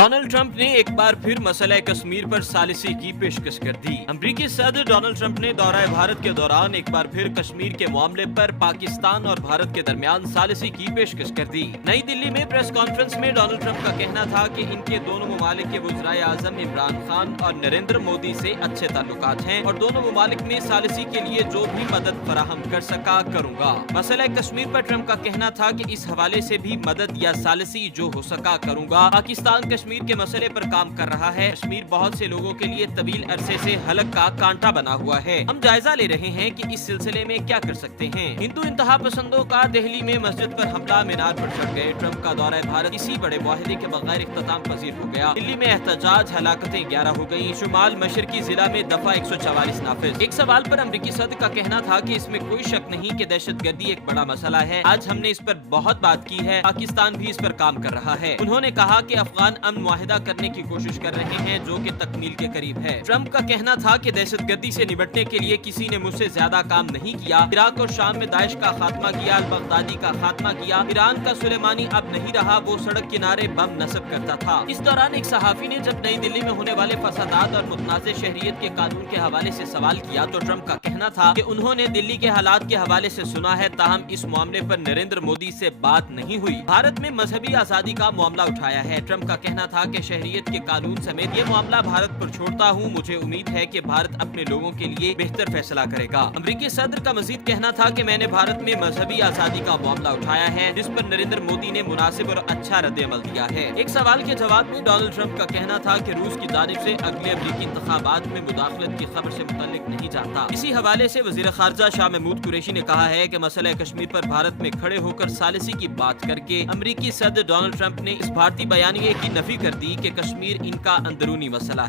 Donald Trump ने एक बार फिर मसला कश्मीर पर सालिसी की पेशकश कर दी। अमरीकी सदर डोनाल्ड ट्रंप ने दौरा भारत के दौरान एक बार फिर कश्मीर के मामले पर पाकिस्तान और भारत के दरमियान सालिसी की पेशकश कर दी। नई दिल्ली में प्रेस कॉन्फ्रेंस में डोनाल्ड ट्रंप का कहना था कि इनके दोनों ममालिक के वज़ीर आज़म इमरान खान और नरेंद्र मोदी से अच्छे ताल्लुकात हैं और दोनों ममालिक में सालिसी के लिए जो भी मदद फराहम कर सका करूंगा। मसला कश्मीर पर ट्रंप का कहना था कि इस हवाले से भी मदद या सालिसी जो हो सका करूंगा। पाकिस्तान कश्मीर के मसले पर काम कर रहा है। कश्मीर बहुत से लोगों के लिए तवील अरसे से हलक का कांटा बना हुआ है। हम जायजा ले रहे हैं कि इस सिलसिले में क्या कर सकते हैं। हिंदू इंतहा पसंदों का दिल्ली में मस्जिद पर हमला, मीनार पर चढ़ गए। ट्रंप का दौरा भारत इसी बड़े मुआहदे के बगैर इख्तिताम पजीर हो गया। दिल्ली में एहतजाज, हलाकतें 11 हो गयी। शुमाल मशरकी जिला में दफा 144 नाफिज। एक सवाल पर अमरीकी सदर का कहना था कि इसमें कोई शक नहीं कि दहशतगर्दी एक बड़ा मसला है। आज हमने इस पर बहुत बात की है। पाकिस्तान भी इस पर काम कर रहा है। उन्होंने कहा कि अफगान अमन मुआहिदा करने की कोशिश कर रहे हैं जो कि तकमील के करीब है। ट्रंप का कहना था कि दहशतगर्दी से निपटने के लिए किसी ने मुझसे ज्यादा काम नहीं किया। इराक और शाम में दाइश का खात्मा किया, अल बगदादी का खात्मा किया। ईरान का सुलेमानी अब नहीं रहा, वो सड़क किनारे बम नस्ब करता था। इस दौरान एक सहाफी ने जब नई दिल्ली में होने वाले फसादात और मुतनाज़ शहरियत के कानून के हवाले से सवाल किया तो ट्रंप का कहना था कि उन्होंने दिल्ली के हालात के हवाले से सुना है, ताहम इस मामले पर नरेंद्र मोदी से बात नहीं हुई। भारत में मजहबी आजादी का मामला उठाया है। ट्रंप का कहना था कि शहरियत के कानून समेत ये मामला भारत पर छोड़ता हूँ। मुझे उम्मीद है कि भारत अपने लोगों के लिए बेहतर फैसला करेगा। अमरीकी सदर का मजीद कहना था कि मैंने भारत में मजहबी आजादी का मामला उठाया है, जिस पर नरेंद्र मोदी ने मुनासिब और अच्छा रद्द-ए-अमल दिया है। एक सवाल के जवाब में डोनाल्ड ट्रंप का कहना था कि रूस की जानिब से अगले अमरीकी इंतखाबात में मुदाखलत की खबर से मुतल्लिक नहीं जानता। इसी हवाले से वजीर खारजा शाह महमूद कुरैशी ने कहा है कि मसला कश्मीर पर भारत में खड़े होकर सालिसी की बात करके अमरीकी सदर डोनाल्ड ट्रंप ने इस भारतीय बयानिए की नफी कर दी कि कश्मीर इनका अंदरूनी मसला है।